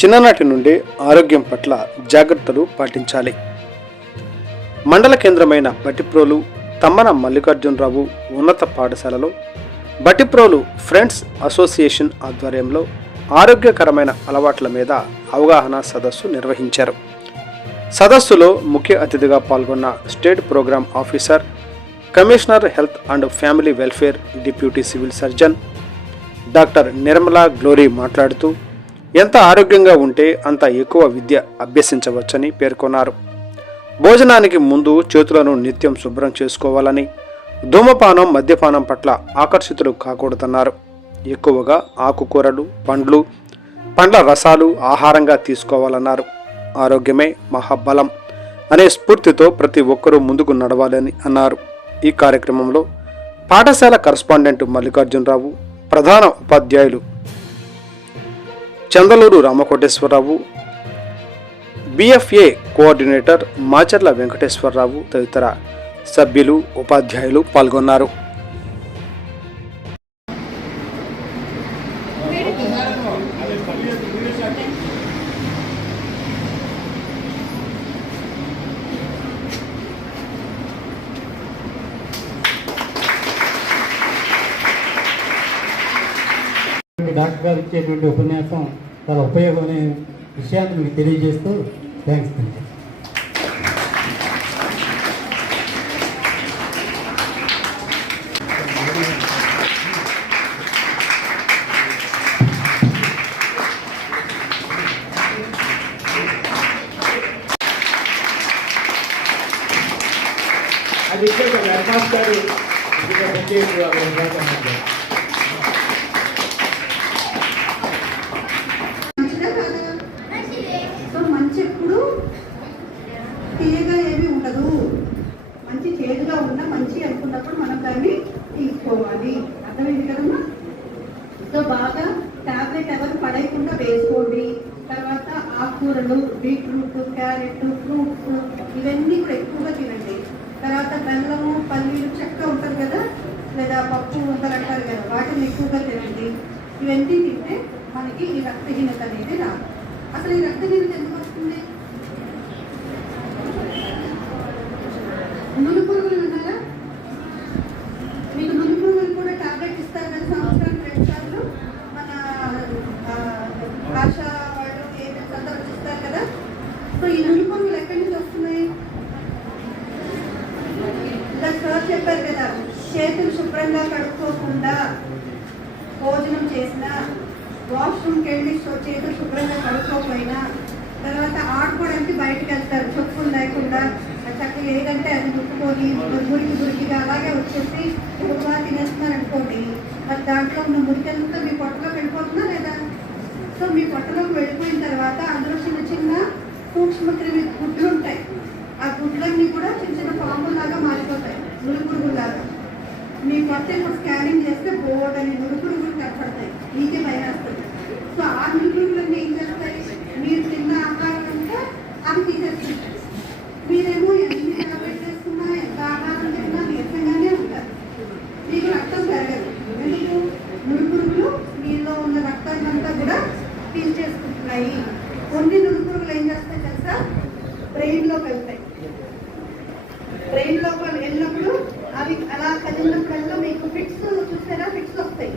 చిన్ననాటి నుండి ఆరోగ్యం పట్ల జాగ్రత్తలు పాటించాలి. మండల కేంద్రమైన బట్టిప్రోలు తమ్మన మల్లికార్జునరావు ఉన్నత పాఠశాలలో బట్టిప్రోలు ఫ్రెండ్స్ అసోసియేషన్ ఆధ్వర్యంలో ఆరోగ్యకరమైన అలవాట్ల మీద అవగాహన సదస్సు నిర్వహించారు. సదస్సులో ముఖ్య అతిథిగా పాల్గొన్న state programme officer commissioner health and family welfare deputy civil surgeon doctor Nirmala Glory మాట్లాడుతూ ఎంత ఆరోగ్యంగా ఉంటే అంత ఎక్కువ విద్య అభ్యసించవచ్చని పేర్కొన్నారు. భోజనానికి ముందు చేతులను నిత్యం శుభ్రం చేసుకోవాలని ధూమపానం మద్యపానం పట్ల ఆకర్షితులు కాకూడదన్నారు. ఎక్కువగా ఆకుకూరలు పండ్లు పండ్ల రసాలు ఆహారంగా తీసుకోవాలన్నారు. ఆరోగ్యమే మహాబలం అనే స్ఫూర్తితో ప్రతి ఒక్కరూ ముందుకు నడవాలని అన్నారు. ఈ కార్యక్రమంలో పాఠశాల కరస్పాండెంట్ మల్లికార్జునరావు ప్రధాన ఉపాధ్యాయులు చందలూరు రామకోటేశ్వరరావు బిఎఫ్ఏ కోఆర్డినేటర్ మాచర్ల వెంకటేశ్వరరావు తదితర సభ్యులు ఉపాధ్యాయులు పాల్గొన్నారు. డాక్టర్ గారు ఇచ్చేటువంటి ఉపన్యాసం చాలా అనే విషయాన్ని మీకు తెలియజేస్తూ థ్యాంక్స్ అండి. అది ఇచ్చాక గారు తీసుకోవాలి అర్థమైంది కదమ్మా? సో బాగా టాబ్లెట్ ఎవరు పడేయకుండా వేసుకోండి. తర్వాత ఆకుకూరలు బీట్రూట్ క్యారెట్ ఫ్రూట్స్ ఇవన్నీ కూడా ఎక్కువగా తినండి. తర్వాత బెల్లము పల్లీలు చెక్క ఉంటారు కదా? లేదా పప్పు ఉంటారు అంటారు కదా? వాటిని ఎక్కువగా తినండి. ఇవన్నీ తింటే మనకి ఈ రక్తహీనత అనేది రాదు. అసలు ఈ రక్తహీనత ఎందుకు వస్తుంది? నులి పురుగులు విన్నారా మీకు నులి పురుగులు కూడా టాబ్లెట్ ఇస్తారు కదా సంవత్సరానికి రెండు సార్లు మన ఆ, ఆశా వాళ్ళు ఏజెంట్స్ అందరూ వచ్చి ఇస్తారు కదా సో ఈ నులి పురుగులు ఎక్కడి నుంచి వస్తున్నాయి ఇలా సార్ చెప్పారు కదా చేతులు శుభ్రంగా కడుక్కోకుండా భోజనం చేసినా వాష్రూమ్కి వెళ్ళి సో- చేతులు శుభ్రంగా కడుక్కోకపోయినా తర్వాత ఆడుకోవడానికి బయటకు వెళ్తారు. చెప్పులు లేకుండా చక్కగా ఏదంటే అది ముట్టుకొని మురికి మురికిగా అలాగే వచ్చేసి ఎక్కువగా తినేస్తున్నారు అనుకోండి మరి దాంట్లో ఉన్న మురికంతా మీ పొట్టలోకి వెళ్ళిపోతుందా లేదా? సో మీ పొట్టలోకి వెళ్ళిపోయిన తర్వాత అందులో చిన్న చిన్న సూక్ష్మక్రిమి గుడ్లు ఉంటాయి. ఆ గుడ్లన్నీ కూడా చిన్న చిన్న పాములాగా మారిపోతాయి నులుపురుగులాగా మీ పొట్ట ఇప్పుడు స్కానింగ్ చేస్తే బోర్డని అని నులుపురుగులు కనపడతాయి. మీకే భయం వేస్తుంది సో ఆ నులుపురుగులన్నీ ఏం చేస్తాయి మీరు తిన్న ఆహారం అంతా అవి తీసేస్తుంటాయి మీరేమో ఎన్ని టాబ్లెట్ చేసుకున్నా ఎంత ఆహారం తిన్నా నీరసంగానే ఉంటారు మీకు రక్తం పెరగదు ఎందుకు నులుపురుగులు మీలో ఉన్న రక్తాన్ని అంతా కూడా పీల్చేసుకుంటున్నాయి కొన్ని నులుపురుగులు ఏం చేస్తాయి తెలుసా బ్రెయిన్లోకి వెళ్తాయి బ్రెయిన్ లోపల వెళ్ళినప్పుడు అవి అలా కదిలినప్పుడల్లా మీకు ఫిక్స్ చూసారా ఫిక్స్ వస్తాయి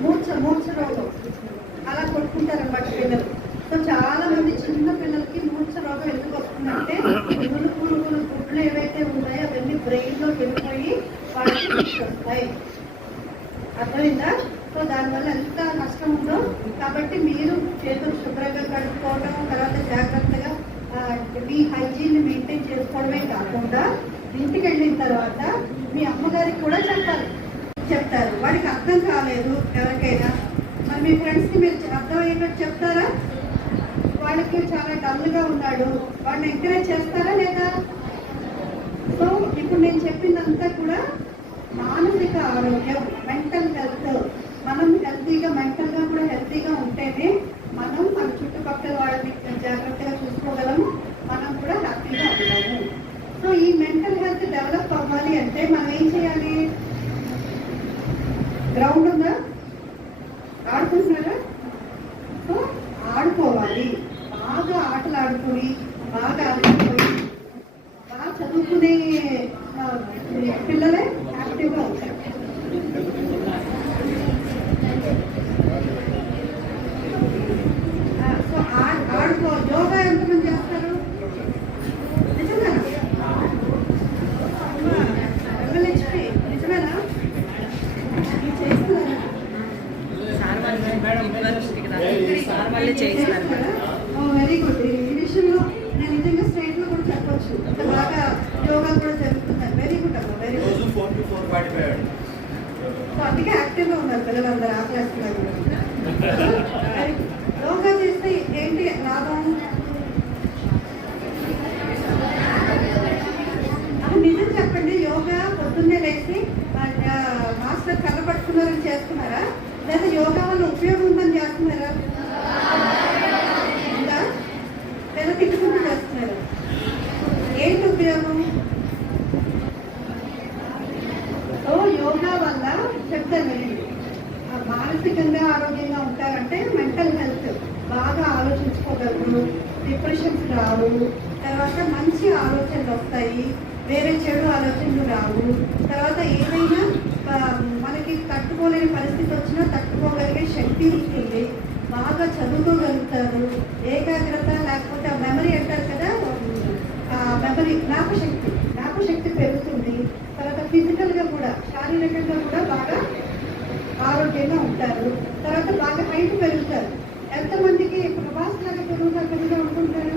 మూర్ఛ మూర్ఛ రోగం అలా కొట్టుకుంటారు అనమాట పిల్లలు సో చాలా మంది చిన్న పిల్లలకి మూర్ఛ రోగం ఎందుకు వస్తుందంటే పురుగులు పురుగులు గుడ్లు ఏవైతే ఉన్నాయో అవన్నీ బ్రెయిన్లోకి వెళ్ళిపోయి వాళ్ళకి ఫిక్స్ వస్తాయి అర్థమైందా సో దానివల్ల ఎంత నష్టం ఉందో కాబట్టి మీరు చేతులు శుభ్రంగా కడుక్కోవడం తర్వాత జాగ్రత్తగా ఆ, మీ హైజీన్ మెయింటైన్ చేసుకోవడమే కాకుండా ఇంటికి వెళ్ళిన తర్వాత మీ అమ్మగారికి కూడా చెప్తారు చెప్తారు. వాడికి అర్థం కాలేదు ఎవరికైనా. మరి మీ ఫ్రెండ్స్కి మీరు అర్థమయ్యేటట్టు చెప్తారా? వాళ్ళకి చాలా డల్గా ఉన్నాడు. వాడిని ఎంకరేజ్ చేస్తారా లేదా? సో ఇప్పుడు నేను చెప్పిందంతా కూడా మానసిక ఆరోగ్యం మెంటల్ హెల్త్ మనం హెల్తీగా మెంటల్గా కూడా హెల్తీగా ఉంటేనే మనం మన చుట్టుపక్కల వాళ్ళని జాగ్రత్తగా చూసుకోగలము మనం కూడా హ్యాపీగా ఉండగలము సో ఈ మెంటల్ హెల్త్ డెవలప్ అవ్వాలి అంటే మనం ఏం చేయాలి గ్రౌండ్ ఉందా ఆడుకుంటున్నారా సో ఆడుకోవాలి బాగా ఆటలు ఆడుకొని బాగా ఆడుకుని బాగా చదువుకునే ఆ, పిల్లలే యాక్టివ్గా ఉంటారు ఆ, సో ఆ- ఆడుకో యోగా ఎంతమంది చేస్తారు నిజమేనా ఎవరు నిజమేనా చేస్తున్నారా సార్ వాళ్ళు సార్ వాళ్ళే చేయిస్తారు మేడం వెరీ గుడ్ ఈ విషయంలో నేను నిజంగా స్టేట్లో కూడా చెప్పొచ్చు అంత బాగా యోగా కూడా జరుగుతున్నారు వెరీ గుడ్ అమ్మా very good four two four forty five so అందుకే యాక్టివ్గా ఉన్నారు పిల్లలందరూ ఆ యోగా చేస్తే ఏంటి లాభం? నిజం చెప్పండి యోగా పొద్దున్నే లేచి మాస్టర్ కళ్ళ పట్టుకున్నారని చేస్తున్నారా? లేదా యోగా వల్ల ఉపయోగం ఉందని చేస్తున్నారా ఉందా లేదా తిట్టుకుంటూ చేస్తున్నారా ఏంటి ఉపయోగం సో యోగా వల్ల చెప్తాను వినండి ఆ మానసికంగా ఆరోగ్యంగా అంటే మెంటల్ హెల్త్ బాగా ఆలోచించుకోగలరు డిప్రెషన్స్ రావు తర్వాత మంచి ఆలోచనలు వస్తాయి వేరే చెడు ఆలోచనలు రావు తర్వాత ఏదైనా మనకి తట్టుకోలేని పరిస్థితి వచ్చినా తట్టుకోగలిగే శక్తి ఉంటుంది బాగా చదువుకోగలుగుతారు ఏకాగ్రత లేకపోతే ఆ మెమరీ అంటారు కదా మెమరీ జ్ఞాపశక్తి జ్ఞాపశక్తి పెరుగుతుంది తర్వాత ఫిజికల్గా కూడా శారీరకంగా కూడా బాగా ఆరోగ్యంగా ఉంటారు. తర్వాత బాగా హైట్ పెరుగుతారు ఎంతమందికి ప్రభాస్ లాగా పెరుగుతారు పెరుగుతూ ఉంటుంటారు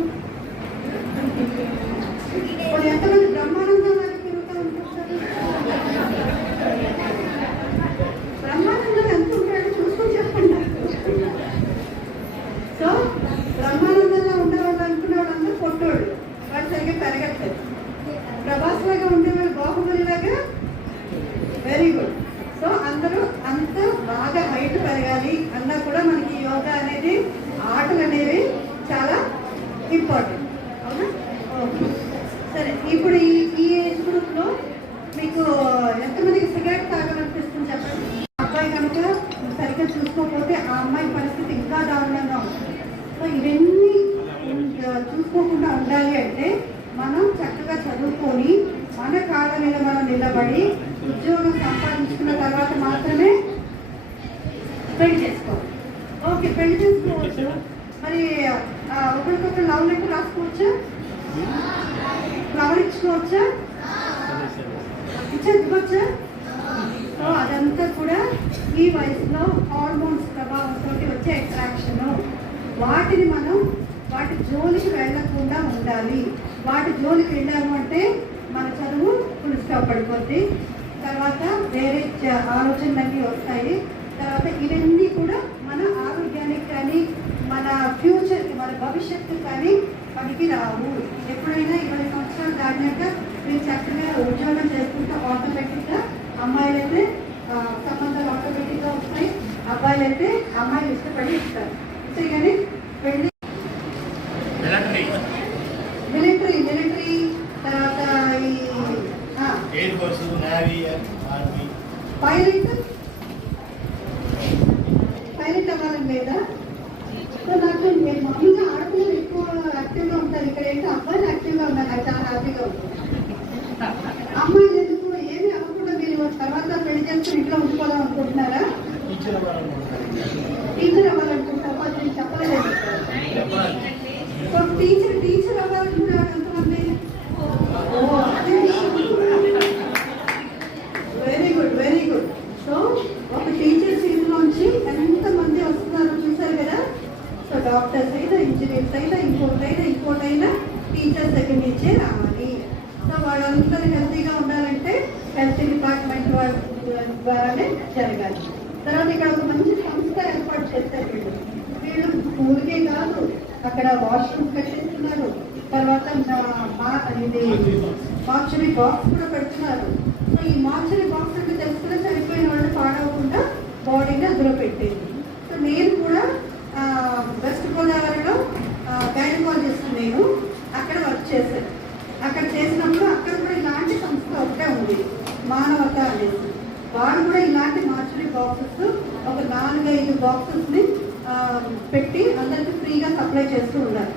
ఇప్పుడు ఎంతమంది బ్రహ్మానందం లాగా పెరుగుతూ ఉంటుంటారు బ్రహ్మానందం ఎంత ఉంటాడో చూసుకొని చెప్పండి నాకు. సో బ్రహ్మానందంగా ఉండేవాళ్ళు అనుకునే వాళ్ళందరూ పొట్టోడు వాడు సరిగ్గా పెరగట్లేదు ప్రభాస్ లాగా ఉండేవాళ్ళు బాహుబలి లాగా వెరీ గుడ్ సో అందరూ అంత బాగా హైట్ పెరగాలి అన్నా కూడా మనకి యోగా అనేది ఆటలు అనేవి చాలా ఇంపార్టెంట్ అవునా ఓకే సరే ఇప్పుడు ఈ ఈ ఏజ్ గ్రూప్లో మీకు ఎంతమందికి సిగరెట్ తాగాలనిపిస్తుంది చెప్పండి అబ్బాయి కనుక సరిగ్గా చూసుకోకపోతే ఆ అమ్మాయి పరిస్థితి ఇంకా దారుణంగా ఉంటుంది సో ఇవన్నీ ఆ, ఉండాలి అంటే మనం చక్కగా చదువుకొని మన కాళ్ళ మీద మనం నిలబడి ఉద్యోగం సంపాదించుకున్న తర్వాత మాత్రమే పెళ్ళి చేసుకోవాలి. ఓకే పెళ్ళి చేసుకోవచ్చు. మరి ఆ, ఒకరికొకరు లవ్ లెటర్ రాసుకోవచ్చా? ఫ్లవర్ ఇచ్చుకోవచ్చా ఇచ్చేసుకోవచ్చా? సో అదంతా కూడా ఈ వయసులో హార్మోన్స్ ప్రభావంతో వచ్చే అట్రాక్షన్ వాటిని మనం వాటి జోలికి వెళ్ళకుండా ఉండాలి. వాటి జోలికి వెళ్ళాము అంటే మన చదువు ఫుల్ స్టాప్ పడిపోద్ది. తర్వాత వేరే ఆలోచనలన్నీ వస్తాయి. తర్వాత ఇవన్నీ కూడా మన ఆరోగ్యానికి కానీ మన ఫ్యూచర్కి మన భవిష్యత్తు కానీ పనికి రావు. ఎప్పుడైనా ఇరవై సంవత్సరాలు దాటినాక మీరు చక్కగా ఉద్యోగం చేసుకుంటే ఆటోమేటిక్గా అమ్మాయిలైతే సంబంధాలు ఆటోమేటిక్గా వస్తాయి. అబ్బాయిలైతే అమ్మాయిలు ఇష్టపడి ఇస్తారు అంతే కానీ సో నాకు నేను మామూలుగా ఆడపిల్లలు ఎక్కువ యాక్టివ్గా ఉంటారు. ఇక్కడ ఏంటో అబ్బాయిలు యాక్టివ్గా ఉన్నారు. నాకు చాలా హ్యాపీగా ఉంటుంది అమ్మాయిలు ఎందుకు? ఏమి అవ్వకుండా మీరు తర్వాత పెళ్ళి చేసుకుని ఇంట్లో ఉండిపోదాం అనుకుంటున్నారా? టీచర్ అవ్వాలనుకుంటున్నారా? చెప్పలేదు. సో టీచర్ టీచర్ అవ్వాలనుకుంటున్నారు ఎంతమంది very good very good so ఒక టీచర్ సీట్ నుంచి ఎంతమంది వస్తున్నారో చూసారు కదా సో డాక్టర్స్ అయినా అయినా ఇంకోటైనా ఇంకోటైనా టీచర్స్ దగ్గర నుంచే రావాలి. సో వాళ్ళందరూ హెల్తీగా ఉండాలంటే హెల్త్ డిపార్ట్మెంట్ వాళ్ళ ద్వారానే జరగాలి. తర్వాత ఇక్కడ ఒక మంచి సంస్థ ఏర్పాటు చేస్తారు వీళ్ళు. వీళ్ళు ఊరికే కాదు అక్కడ వాష్రూమ్ కట్టిస్తున్నారు తర్వాత మా- ఇది మార్చరీ బాక్స్ కూడా పెడుతున్నారు. సో ఈ మార్చరీ బాక్స్ అంటే తెలుసుకుని చనిపోయిన వాళ్ళు పాడవకుండా బాడీని అందులో పెట్టేది సో నేను కూడా ఆ, వెస్ట్ గోదావరిలో గైనకాలజిస్ట్ నేను. అక్కడ వర్క్ చేశాను. అక్కడ చేసినప్పుడు అక్కడ కూడా ఇలాంటి సంస్థ ఒకటే ఉంది. మానవత అనేసి. వాళ్ళు కూడా ఇలాంటి మార్చురీ బాక్సెస్ ఒక నాలుగైదు బాక్సెస్ని పెట్టి అందరికీ ఫ్రీగా సప్లై చేస్తూ ఉన్నారు.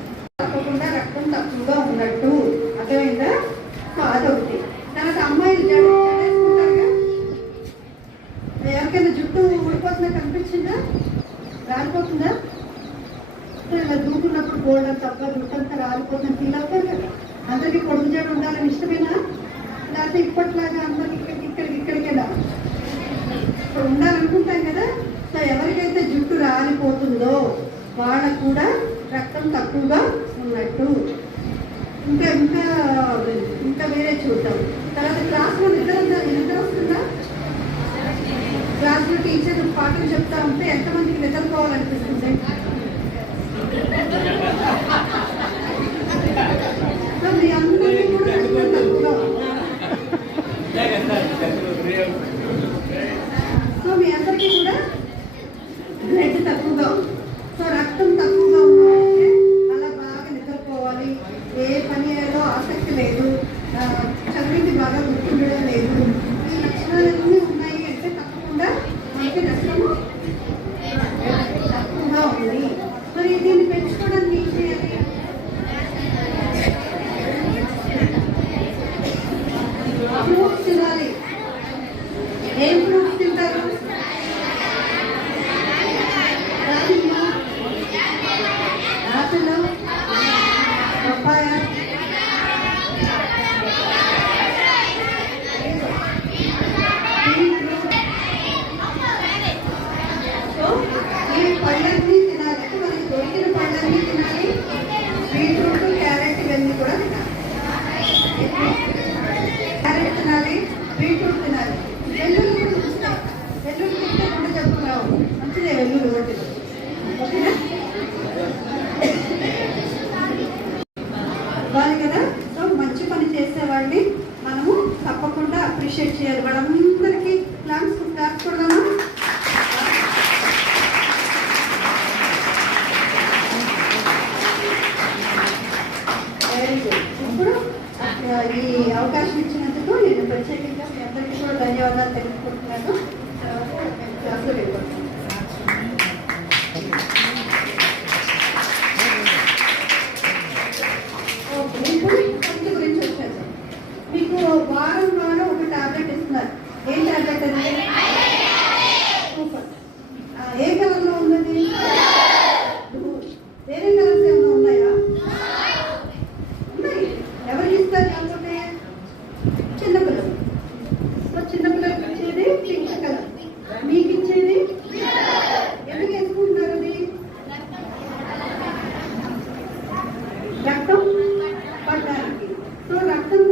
పోతుందో? వాళ్ళకు కూడా రక్తం తక్కువగా ఉన్నట్టు. ఇంకా ఇంకా ఇంకా వేరే చూద్దాం. తర్వాత క్లాస్లో నిద్ర ఉందా? నిద్ర వస్తుందా? క్లాస్లో టీచర్ పాటలు చెప్తా ఉంటే ఎంతమందికి నిద్రపోవాలనిపిస్తుంది? మీ కూడా తక్కువగా సో మీ అందరికీ mundo. బీట్రూట్ తినాలి వెల్లుల్లి కూడా చూస్తాం వెల్లుల్లి తింటే గుండె జబ్బులు రావు మంచిదే వెల్లుల్లి ఒకటి వాళ్ళు కదా సో మంచి పని చేసేవాడిని మనము తప్పకుండా అప్రిషియేట్ చేయాలి వాళ్ళందరికీ క్లాస్ క్లాస్ కొడదామా ఇప్పుడు ఈ అవకాశం ఇచ్చిన Tôi.